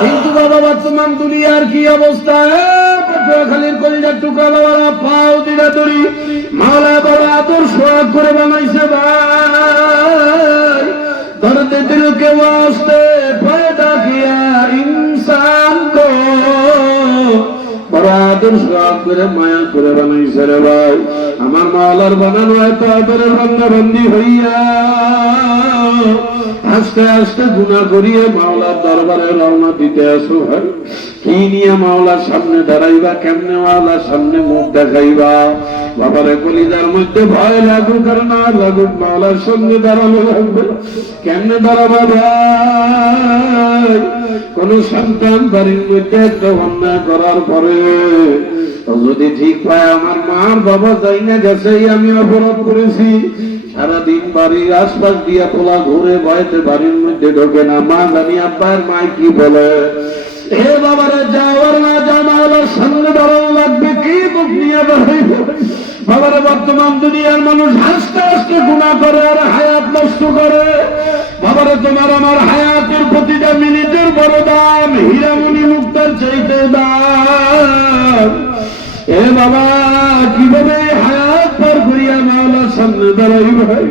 কিন্তু বাবা, বর্তমান দুনিয়ার কি অবস্থা? পটুয়াখালীর কলিজার টুকরা বাবারা পাও দিদা দড়ি মালা বাবা তোর সোয়াগ করে বানাইছে ভাই। ধরতে দিল কেউ আসতে ফায়দা কিয়া ইনসান কো বড় আদর সোয়াগ করে, মায়া করে বানাইছে রে ভাই। আমার মাওলার বানানো এত আদরের বান্দা বন্দি হইয়া আস্তে আস্তে গুণা করিয়ে মাওলার দরবারে রওনা দিতে আসো কি নিয়ে মাওলার সামনে দাঁড়াইবা, কেমনে মাওলার সামনে মুখ দেখাইবা? বাবারে কলিদার মধ্যে ভয় লাগুক আর না লাগুক, মাওলার সঙ্গে দাঁড়ানো লাগবে। কেমনে দাঁড়াবা ভাই? কোন সন্তান বাড়ির মধ্যে একটা অন্যায় করার পরে যদি ঠিক পায় আমার মার বাবা যাই না গেছে আমি অপরাধ করেছি। সারাদিন বাড়ির আশপাশ দিয়া পোলা ঘুরে বয়তে বাড়ির মধ্যে ঢোকে না। মা জানি, আব্বার মাই কি বলে? হে যাওয়ার না জামালার সঙ্গে লাগবে, কি নিয়ে বর্তমান দুনিয়ার মানুষ হাসতে হাসতে গুণা করে আর হায়াত নষ্ট করে। বাবারে, তোমার আমার হায়াতের প্রতিটা মিনিটের বড় দাম, হীরামণি মুক্তার চাইতে দাম। এ বাবা, কীভাবে দাঁড়াই ভাই।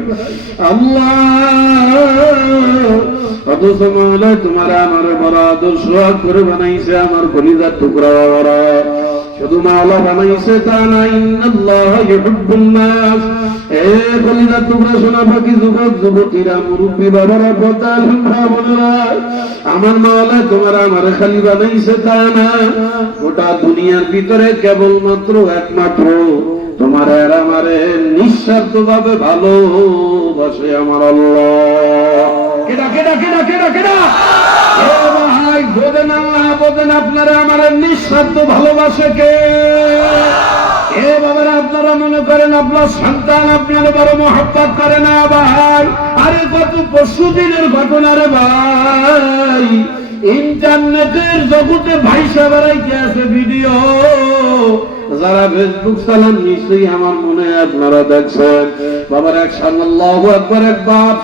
আল্লাহ। অথচ তোমার আমার বড় আদর্শ করে বানাইছে, আমার কলিজার টুকরা বাবারা। শুধু বানাইছে তা না, ইন্নাল্লাহ নাস। গোটা দুনিয়ার ভিতরে কেবলমাত্র একমাত্র তোমার আর আমারে নিঃস্বার্থ ভাবে ভালোবাসে আমার আপনারা আমার নিঃস্বার্থ ভালোবাসে কে? এ বাবারা, আপনারা মনে করেন আপনার সন্তান আপনার বড় মহব্বত করে না ভাই? আরে কত পরশু দিনের ঘটনা রে ভাই। ইন্টারনেটের জগতে ভাইসা বেড়াইতে আছে ভিডিও। যারা ফেসবুক চালান, নিশ্চয়ই আমার মনে আপনারা দেখছেন। বাবার এক সাল্লাহ একবার একবার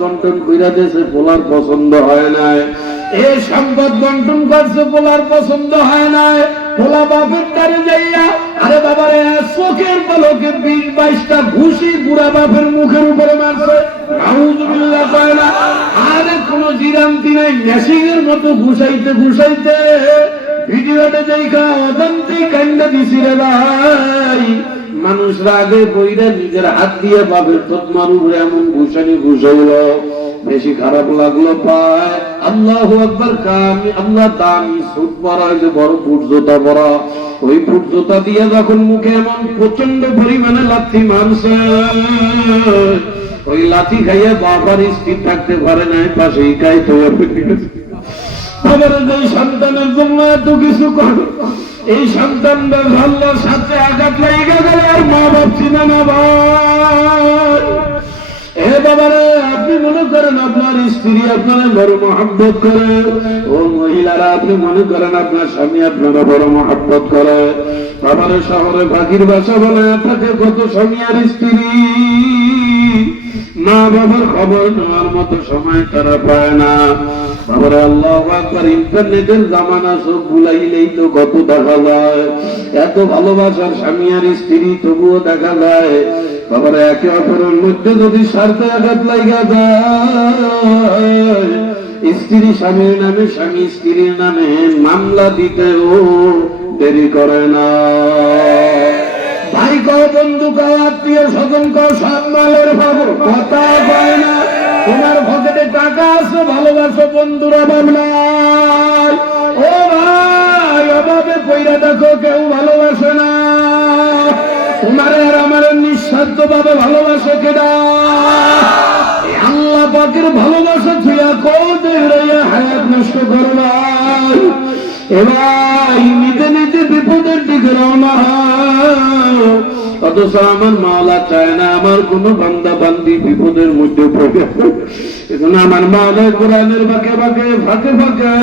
বন্টন কইরা দেশে পোলার পছন্দ হয় নাই। এই সম্পদ বন্টন করছে, পোলার পছন্দ হয় নাই। পোলা বাপের দ্বারে যাইয়া, আরে বাবারে, চোখের পলকে বিশ, বাইশটা ঘুষি বুড়া বাপের মুখের উপরে মারছে। নাউজুবিল্লাহ কয় না, আরে কোন জিরামতি নাই, মেশিনের মতো ঘুষাইতে ঘুষাইতে। ভিডিওটা দেখা অজান্তে কান্দা দিছি রে ভাই। মানুষরা আগে বইরা নিজের হাত দিয়ে বাপের তৎমার উপরে এমন ঘুষানি ঘুষাইল। বেশি খারাপ লাগল পায়। আল্লাহ একবার কামি আল্লাহ দামি সুট পরা যে বড় ফুট জোতা পরা। ওই ফুট জোতা দিয়ে যখন মুখে এমন প্রচণ্ড পরিমাণে লাথি মারছে, ওই লাথি খাইয়ে বাবার স্থির থাকতে পারে না পাশেই কাইতে আপনি মনে করেন আপনার স্ত্রী আপনারা বড় মহাব্বত করে? ও মহিলারা, আপনি মনে করেন আপনার স্বামী আপনারা বড় মহাব্বত করে? বাবারে, শহরে পাখির বাসা বলে থাকে কত স্বামী আর স্ত্রী? মা বাবার খবর নেওয়ার মতো সময় তারা পায় না। বাবার, আল্লাহ একবার ইন্টারনেটের জামানা সব বুলাইলেই তো কত দেখা যায়। এত ভালোবাসার স্বামী আর স্ত্রী তবুও দেখা যায়। বাবার, একে অপরের মধ্যে যদি স্বার্থ আঘাত লাগা যায়, স্ত্রী স্বামীর নামে, স্বামী স্ত্রীর নামে মামলা দিতেও দেরি করে না। ভাই কও বন্ধু কও আত্মীয় স্বজন কও সব মালের ভাবো কথা কয় না। তোমার পকেটে টাকা আছে, ভালোবাসো বন্ধুরা ভাবনাই ও ভাই, অভাবে পইরা দেখো, কেউ ভালোবাসে না। তোমার আর আমার নিঃস্বার্থ ভাবে ভালোবাসে কেডা আল্লাহ পাকের ভালোবাসা ছুঁয়া কোদে রইয়া হায়াত নষ্ট করবাই এবার নিজে নিজে বিপদের দিকে রওনা অথচ আমার মাওলা চায় না আমার কোন বান্দা বান্দি বিপদের মধ্যে পড়ে। আমার মাওলা কোরআনের বাঁকে বাঁকে, ফাঁকে ফাঁকে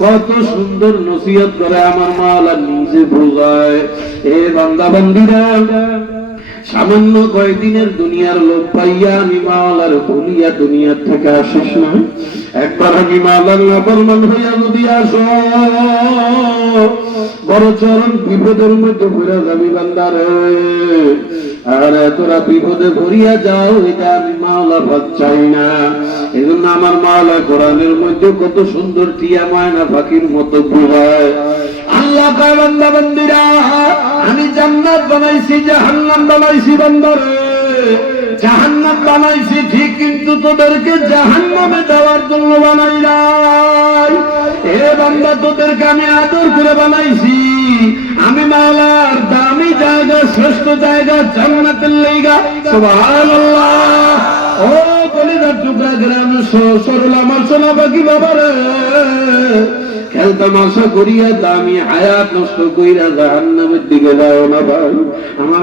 কত সুন্দর নসিহত করে আমার মাওলা নিজে বোঝায়। এ বান্দা বান্দিরা সামান্য কয়েকদিনের দুনিয়ার লোক পাইয়া আমি মাওলার বলিয়া দুনিয়ার থেকে আসিস না। একবার আমি মাওলার নাফরমান হইয়া যদি আসো, বড় চরণ বিপদের মধ্যে ঘুরে যাবি বান্দারে। আর তোরা বিপদে ভরিয়া যাও, এটা আমি মাওলা ভাত চাই না। এই জন্য আমার মাওলা কোরআনের মধ্যে কত সুন্দর টিয়া মায়না পাখির মতো ঘুরায়। আল্লাহ বান্দা বান্দিরা আমি জান্নাত বানাইছি, জাহান্নাম বানাইছি বান্দারে। জাহান্নাম বানাইছি, ঠিক কিন্তু তোদেরকে জাহান্নামে দেওয়ার জন্য বানাই নাই। এ বান্দা, তোদেরকে আমি আদর করে বানাইছি। আমি মালার দামি জায়গা, শ্রেষ্ঠ জায়গা, জান্নাতের লেগা, সুবহানাল্লাহ। ও কলিজার টুকরা গ্রাম সরল আমার সোনা বাকি বাবারে। খেলতামাশা করিয়া দামি নষ্ট কইরা জাহান্নামের দিকে যাও না ভাই। আমার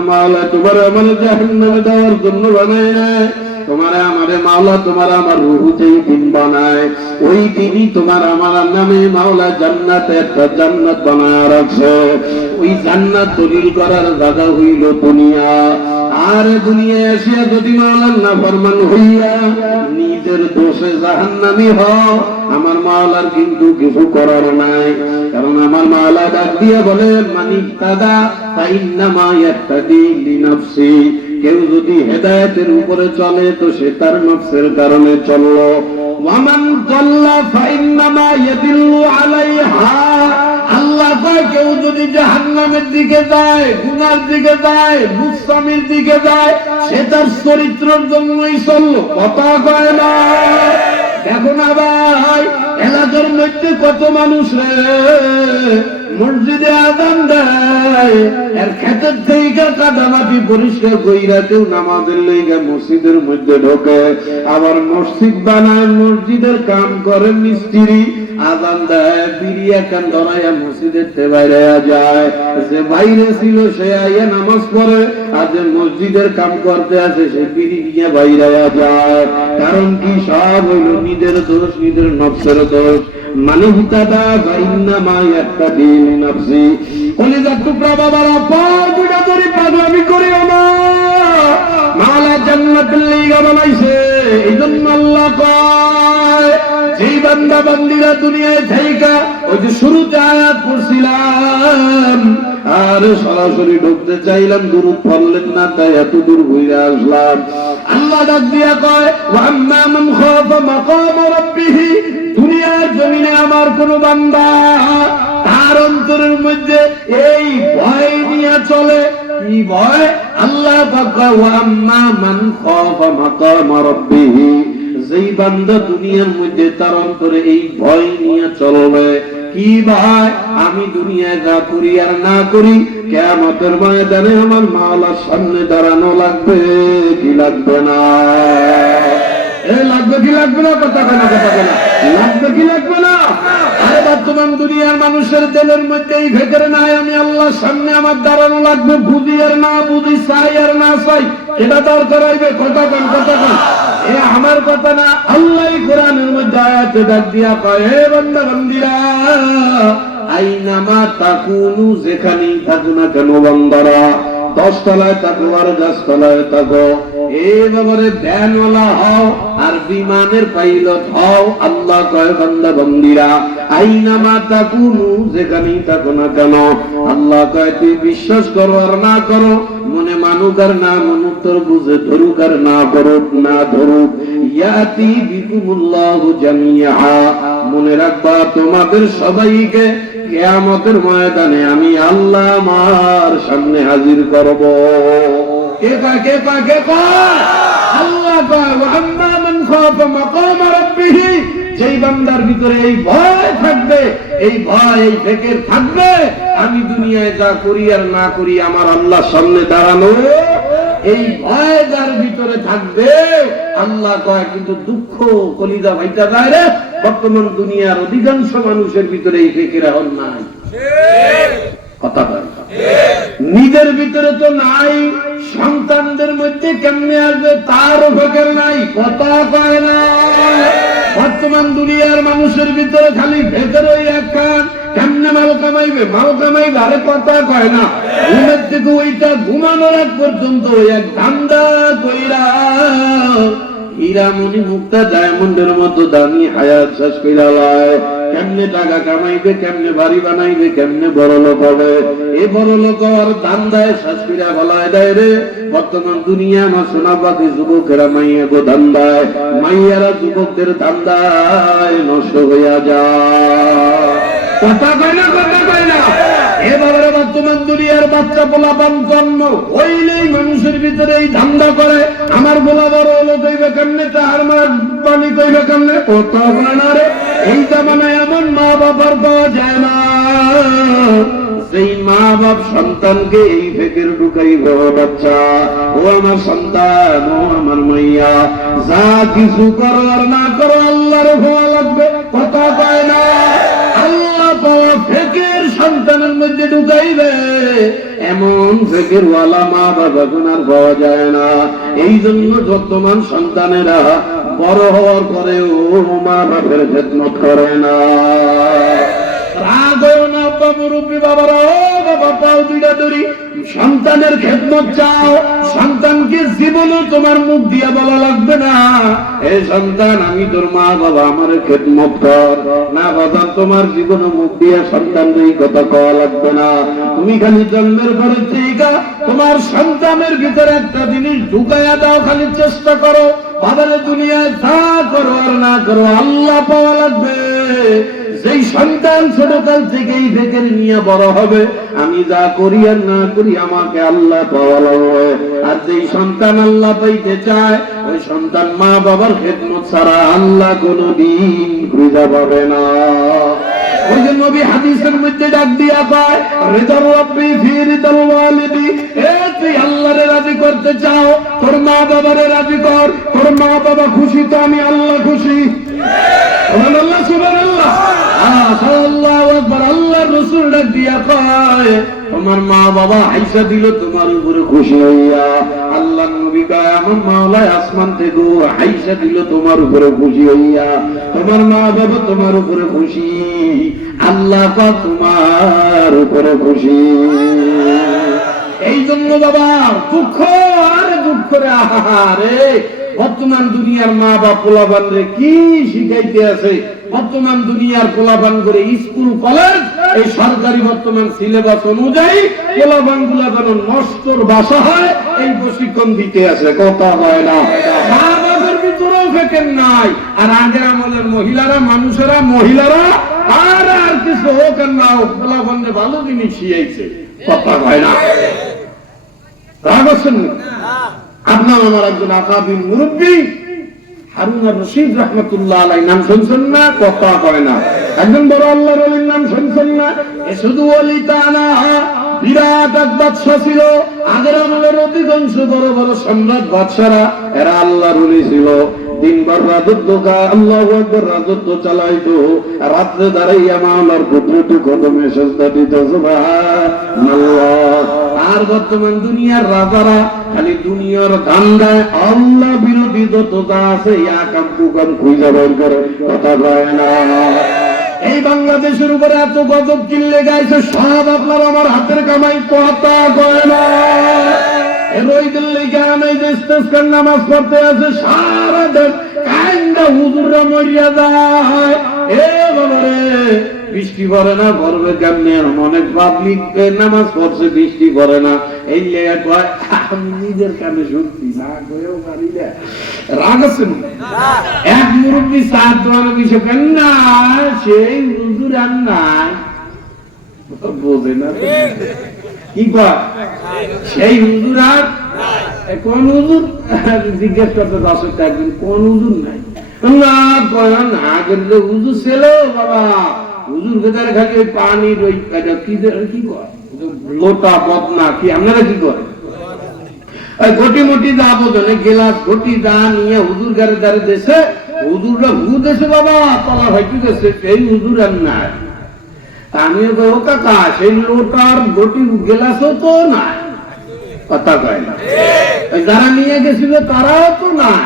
তোমার আমার জাহান্নামে জন্য বানায় তোমারে আমারে মাওলা তোমার আমার রুহুতেই দিন বানায়। ওই দিনই তোমার আমার নামে মাওলা জান্নাতে একটা জান্নাত বানায় রাখছে। ওই জান্নাত দলিল করার জায়গা হইল দুনিয়া। আর দুনিয়ায় আসিয়া যদি মাওলার না ফরমান হইয়া, নিজের দোষে জাহান্নামি হও। আমার মাওলার কিন্তু কিছু করার নাই। কারণ আমার মাওলা ডাক দিয়ে বলে মানিক দাদা তাই নামা একটা দিন কেউ যদি হেদায়েতের উপরে চলে, তো সে তার নফসের কারণে চলল। ওয়ামান দল্লা ফাইন্নামা ইয়াদিল্লু যদি জাহান্নামের দিকে যায়, গুনার দিকে যায়, মুস্তামির দিকে যায়, সে তার চরিত্রের জন্যই চলল। কথা কয় না। দেখো না ভাই, এলাকার মধ্যে কত মানুষ রে। মসজিদে আদান দেয়, এর খেতের থেকে কাদামাটি পরিষ্কার কইরা কেউ নামাজের লেগে মসজিদের মধ্যে ঢোকে। আবার মসজিদ বানায়, মসজিদের কাম করে মিস্ত্রি। আদান দেয়, বিড়িয়া কান ধরাইয়া মসজিদের বাইরে যায়। যে বাইরে ছিল, সে আইয়া নামাজ পড়ে। আর যে মসজিদের কাম করতে আছে সে নিয়ে যায়। কারণ কি? সব হইল নিজের দোষ, নিজের নফসের দোষ। মানে হুতাদা মা একটা দিন নফসি টুকরা দুটা ধরে পাগলামি করিও না মালা আল্লাহ কয় বান্দা বান্দিরা দুনিয়ায় থাইকা, ওই যে শুরুতে আয়াত করছিলাম আর সরাসরি ঢুকতে চাইলাম দূর পড়লেন না, তাই এত দূর ঘুরে আসলাম। আল্লাহ ডাক দিয়া কয় ওয়াম্মা মান মাকাম রাব্বিহি দুনিয়ার জমিনে আমার কোন বান্দা তার অন্তরের মধ্যে এই ভয় নিয়ে চলে। কি ভয়? আল্লাহ ওয়াম্মা মান খাফা মাকাম রাব্বিহি যেই বান্দা দুনিয়ার মধ্যে তার অন্তরে এই ভয় নিয়ে চলবে। কি ভাই আমি দুনিয়ায় যা করি আর না করি কেমতের ময়দানে আমার মাওলার সামনে দাঁড়ানো লাগবে। কি লাগবে না? এ, লাগবে কি লাগবে না? কথা কেনা কথা কেনা লাগবে কি লাগবে না? আরে দুনিয়ার মানুষের দিলের মধ্যে এই ভেতরে নাই। আমি আল্লাহর সামনে আমার দাঁড়ানো লাগবে বুঝি আর না, বুঝি চাই আর না চাই। এটা তার হইবে কথা কেন কথা কেন। এ আমার কথা না আল্লাহ কোরআনের মধ্যে আয়াতে ডাক দিয়া কয়, হে বান্দা বন্দিরা আইনামা তাকুনু, যেখানেই থাকুন না কেন বান্দারা দশ তলায় থাকো আর গাছ তলায় থাকো। এ ব্যাপারে ভ্যানওয়ালা হও আর বিমানের পাইলট হও, আল্লাহ কয় বান্দা বন্দিরা আইনামা তাকুনু, যেখানেই থাকো না কেন? আল্লাহ কয়, তুই বিশ্বাস করো আর না করো, মনে মানুক আর না মানুক, তোর বুঝে ধরুক আর না করুক না ধরুক। ইয়াতি বিকুমুল্লাহু জামিয়া মনে রাখবা তোমাদের সবাইকে কেয়ামতের ময়দানে আমি আল্লাহ আমার সামনে হাজির করব। আল্লাহ মান খাফা মাকাম যেই বান্দার ভিতরে এই ভয় থাকবে, এই ভয়, এই ফেকের থাকবে, আমি দুনিয়ায় যা করি আর না করি আমার আল্লাহ সামনে দাঁড়ানো। এই ভয় যার ভিতরে থাকবে। আল্লাহ কয়, কিন্তু দুঃখ কলিজা ভাইটা যায় রে, বর্তমান দুনিয়ার অধিকাংশ মানুষের ভিতরে এই ফেকের এখন নাই। কথা বল নিজের ভিতরে তো নাই, সন্তানদের মধ্যে কেমনে আসবে তারও ফেকের নাই, কথা কয় না। বর্তমান দুনিয়ার মানুষের ভিতরে খালি ভেতরে একখান কেমনে মাল কামাইবে? মাল কামাইবে আরে কথা কয় না। ঘুমের থেকে ওইটা ঘুমানোর আগ পর্যন্ত ওই এক ধান্দা কইরা হীরামণি মুক্তা ডায়মন্ডের মতো দামি হায়াত শেষ কইরা লয়। কেমনে টাকা কামাইবে, কেমনে বাড়ি বানাইবে, কেমনে বড় লোক হবে? এই বড় লোক আর ধান্দায় শেষ কইরা বলায় দেয় রে। বর্তমান দুনিয়া আমার সোনাপাতি যুবকেরা মাইয়া গো ধান্দায়। মাইয়ারা যুবকদের ধান্দায় নষ্ট হইয়া যায়। আমার গোলা বড় হলো কইবে কেমনে তাহার মা পানি কইবে কেমনে? কথা বলে এমন মা বাবার পাওয়া যায় না। সেই মা বাপ সন্তানকে এই ফেকের ঢুকাইব বাচ্চা, ও আমার সন্তান, ও আমার মাইয়া। যা কিছু করো আর না করো আল্লাহর ভয়। ঢুকাইবে এমন ফেকের ওয়ালা মা বাবা গুনার পাওয়া যায় না। এই জন্য বর্তমান সন্তানেরা বড় হওয়ার পরেও মা বাপের যত্ন করে না। রাগ না মুরব্বী বাবারা, ও বাবা, পাও দুইটা দড়ি। সন্তানের খেদমত চাও, সন্তানকে জীবনে তোমার মুখ দিয়ে বলা লাগবে না। এ সন্তান, আমি তোর মা বাবা, আমার খেদমত কর। না বাবা, তোমার জীবনে মুখ দিয়ে সন্তান এই কথা কওয়া লাগবে না। তুমি খালি জন্মের পরে ঠিক তোমার সন্তানের ভিতরে একটা জিনিস ঢুকাইয়া দাও, খালি চেষ্টা করো। বাবারে দুনিয়ায় যা করো আর না করো, আল্লাহ পাওয়া লাগবে। যেই সন্তান ছোটকাল থেকেই ভেকের নিয়ে বড় হবে, আমি যা করি আর না করি আমাকে আল্লাহ আর যেই সন্তান আল্লাহ পাইতে চায়, ওই সন্তান মা বাবার খেদমত ছাড়া আল্লাহ কোনদিন খুঁজা পাবে না। রাজি করতে চাও, তোর মা বাবারে রাজি কর, তোর মা বাবা খুশি তো আমি আল্লাহ খুশি। তোমার উপরে খুশি হইয়া। আল্লাহ তোমার উপরে খুশি মা বাবা তোমার উপরে খুশি। আল্লাহ তোমার উপরে খুশি। এই জন্য বাবা, দুঃখ আর দুঃখ রে আহারে বর্তমান দুনিয়ার মা বাপ পোলাবান রে কি শিখাইতে আছে? বর্তমান দুনিয়ার পোলাবান করে স্কুল, কলেজ, এই সরকারি বর্তমান সিলেবাস অনুযায়ী পোলাবানগুলা যেন নষ্টর বাসা হয় এই প্রশিক্ষণ দিতে আছে কথা হয় না? আপনার আমার একজন আকাবিন মুরব্বী হারুন রশিদ রহমতুল্লাহ আলাই নাম শুনছেন না, কথা কয় না। একজন বড় আল্লাহর অলির নাম শুনছেন না। এ শুধু অলি তা না, বিরাট এক ছিল। আগের আমলের অধিকাংশ বড় বড় সম্রাট বাদশারা এরা আল্লাহর অলি ছিল। দিনবার রাজত্ব আল্লাহ একবার রাজত্ব চালাইতো। রাত্রে দাঁড়াইয়া মাওলার পুত্রটি কদমে সেজদা দিত, সুবহানাল্লাহ। আর বর্তমান দুনিয়ার রাজারা, খালি দুনিয়ার ধান্দায় আল্লাহ বিরোধী যত যা আছে খুঁজে বের করে। কথা কয় না। এই বাংলাদেশের উপরে এত গজব কিনলে গাইছে, সব আপনার আমার হাতের কামাই, কথা কয় না। নামাজ পড়তে আছে সারা দেশ কাইন্দা হুজুররা মরিয়া যায়। এ বাবা বৃষ্টি পড়ে না পড়বে কেমনি অনেক পাবলিক নামাজ পড়ছে, বৃষ্টি পড়ে না। এই কয়, আমি নিজের কানে শুনছি, না কয়েও পারি না। রাগ আছে এক মুরব্বী সাত দোয়ানো বিষয় কেন না সেই হুজুর আর নাই। বোঝে না কি কয়? সেই হুজুর আর কোন হুজুর? জিজ্ঞেস করতে দর্শকটা একদিন কোন হুজুর নাই? না, কয়, না করলে হুজুর ছিল, বাবা। হুজুর ভেতরে খালি ওই পানির ওই কি কি কয়? লোটা বদনা কি? আপনারা কি করে ঘটি মটি যা বোঝনে গেলাস ঘটি যা নিয়ে হুজুর গারে দাঁড়ে দেশে হুজুররা হু দেশে বাবা তলা ভাইটি দেশে এই হুজুর আর নাই। আমিও তো কাকা সেই লোটার ঘটি গেলাসও তো নাই। কথা কয় না। যারা নিয়ে গেছিল তারাও তো নাই।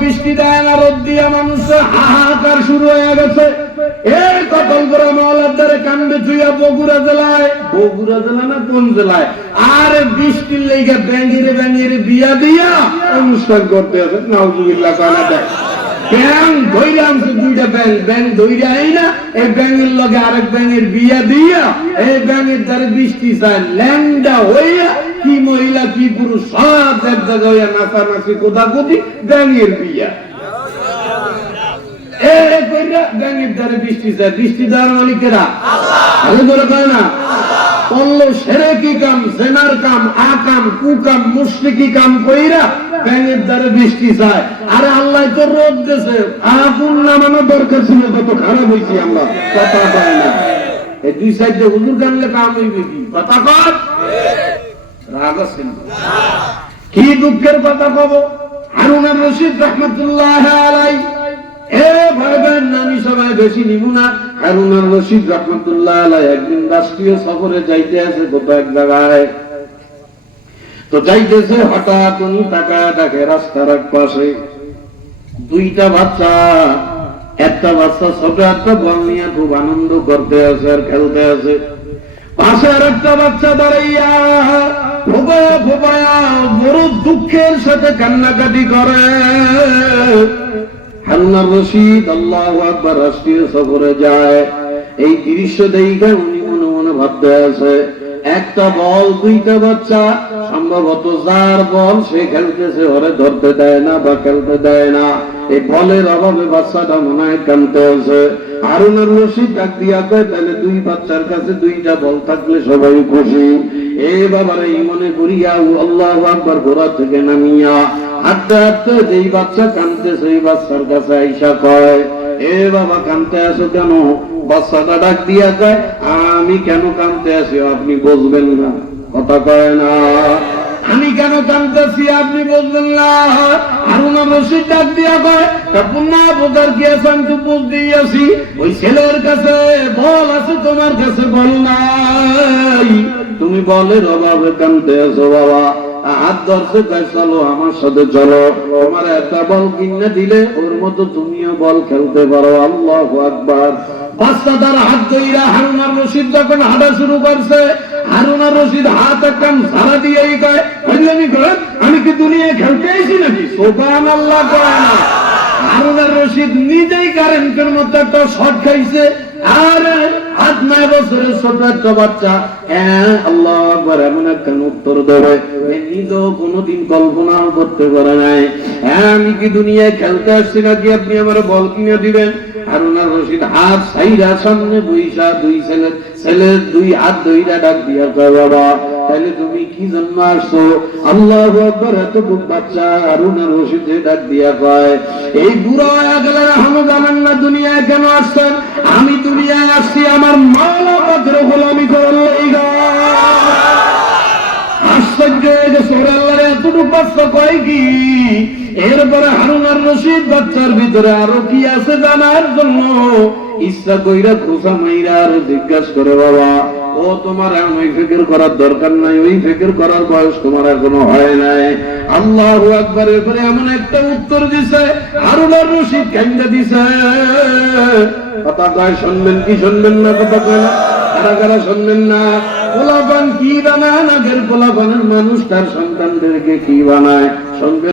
বৃষ্টি দেয় না, রোদ দিয়া মানুষের হাহাকার শুরু হয়ে গেছে। এই কতল করে মহলাদারে কান্দে চুইয়া বগুড়া জেলায়। বগুড়া জেলা না কোন জেলায়? আর বৃষ্টির লেগে ব্যাঙিরে ব্যাঙিরে বিয়া দিয়া অনুষ্ঠান করতে আছে নাউজুবিল্লাহ কানা দেয় ব্যাং ধইরা আনছে দুইটা ব্যাং ব্যাং আই না, এই ব্যাঙের লগে আরেক ব্যাঙের বিয়া দিয়া, এই ব্যাঙের দ্বারা বৃষ্টি চায়, ল্যাংডা হইয়া কি মহিলা, কি পুরুষ, সব এক জায়গা হইয়া নাচানাচি, কোদাকুদি, ব্যাঙের বিয়া। এ কইরা দ্বারা বৃষ্টি চায়, বৃষ্টি দেওয়ার মালিকেরা। আল্লাহ করে কয় না? করল সেরে কি কাম জেনার কাম, আ কাম, কু কাম মুশরিকি কাম কইরা ব্যাঙের দ্বারা বৃষ্টি চায়। আরে আল্লাহ তো রোদ দেছে। আগুন নামানো দরকার ছিল, কত খারাপ হইছি আমরা। কথা কয় না। এই দুই সাইডে হুজুর গানলে কাম হইবে কি? কথা কর রাগ আছে না? কি দুঃখের কথা কব? হারুন রশিদ রহমতুল্লাহ আলাই বেশি নিব না। হারুন রশিদ রহমতুল্লাহ আলাই একদিন রাষ্ট্রীয় সফরে যাইতে আছে কোথাও এক জায়গায়। তো যাইতেছে, হঠাৎ উনি তাকায় দেখে রাস্তার এক পাশে দুইটা বাচ্চা। একটা বাচ্চা ছোট, একটা বল নিয়ে খুব আনন্দ করতে আছে আর খেলতে আছে পাশে আর একটা বাচ্চা দাঁড়াইয়া ফোবায়া ফোবায়া বড় দুঃখের সাথে কান্নাকাটি করে। হারুনার রশিদ, আল্লাহ আকবার, রাষ্ট্রীয় সফরে যায়। এই দৃশ্য দেখে উনি মনে মনে ভাবতে আছে একটা বল, দুইটা বাচ্চা, সম্ভবত যার বল সে খেলতেছে, ওরে ধরতে দেয় না বা খেলতে দেয় না। এই বলের অভাবে বাচ্চাটা মনে হয় কানতে আছে হারুনার রশিদ ডাক দিয়া কয়, তাহলে দুই বাচ্চার কাছে দুইটা বল থাকলে সবাই খুশি। এ বাবার এই করিয়া আল্লাহ আকবার ঘোড়া থেকে নামিয়া হাঁটতে হাঁটতে যেই বাচ্চা কানতে সেই বাচ্চার কাছে আইসা কয়, এ বাবা কানতে আসো কেন? বাচ্চাটা ডাক দিয়া কয়, আমি কেন কানতে আসি আপনি বুঝবেন না। কথা কয় না, আমি কেন কানতেছি আপনি বুঝবেন না? হারুনা রশিদ ডাক দিয়া কয় পুনা বোঝার কি আছে? আমি তো বুঝ দিয়েছি। ওই ছেলের কাছে বল আছে, তোমার কাছে বল নাই। তুমি বলের অভাবে কানতে আছো বাবা। ধরছে তাই চলো আমার সাথে চলো। তোমার একটা বল কিনে দিলে ওর মতো তুমিও বল খেলতে পারো। আল্লাহ আকবার। বাচ্চা তার হাত ধইরা হারুনার রশিদ যখন হাঁটা শুরু করছে, হারুনার রশিদ হাত একদম সারা দিয়ে কয় আমি আমি কি দুনিয়ায় খেলতে আইছি নাকি? সোবান আল্লাহ কয় না। হারুনার রশিদ নিজেই কারেন্টের মধ্যে একটা শট খাইছে। আর আট, নয় বছরের ছোট একটা বাচ্চা হ্যাঁ আল্লাহ একবার এমন একটা উত্তর দেবে। নিজেও কোনোদিন কল্পনাও করতে পারে নাই। হ্যাঁ আমি কি দুনিয়ায় খেলতে আসছি নাকি? আপনি আমার বল কিনে দিবেন? হারুনার রশিদ হাত সাইরা সামনে বইসা দুই ছেলে ছেলের দুই হাত দইরা ডাক দিয়া বাবা তাহলে তুমি কি জন্য আসছো? আল্লাহ আকবার এতটুক বাচ্চা হারুনার রশিদে ডাক দিয়া কয়, এই বুড়ো গেলে আমি জানেন না দুনিয়ায় কেন আসছেন? আমি দুনিয়ায় আসছি, আমার মাওলা পাত্র গোলামি করার লাইগা আশ্চর্য হয়ে গেছে, ওরে এতটুকু বাচ্চা কয় কি? এরপরে হারুনার রশিদ বাচ্চার ভিতরে আরও কি আছে জানার জন্য? ইচ্ছা কইরা খোসা মাইরা আর জিজ্ঞাসা করে, বাবা ও তোমার এখন ওই ফিকির করার দরকার নাই, ওই ফিকির করার বয়স তোমার এখনও হয় নাই। আল্লাহ এমন একটা উত্তর দিছে রশিদ কান্দা দিছে। কথা কয়, শুনবেন কি শুনবেন না, কথা কয় না, কারা কারা শুনবেন না? পোলাপান কি বানায়? আগের পোলাপানের মানুষ তার সন্তানদেরকে কি বানায়? শুনবেন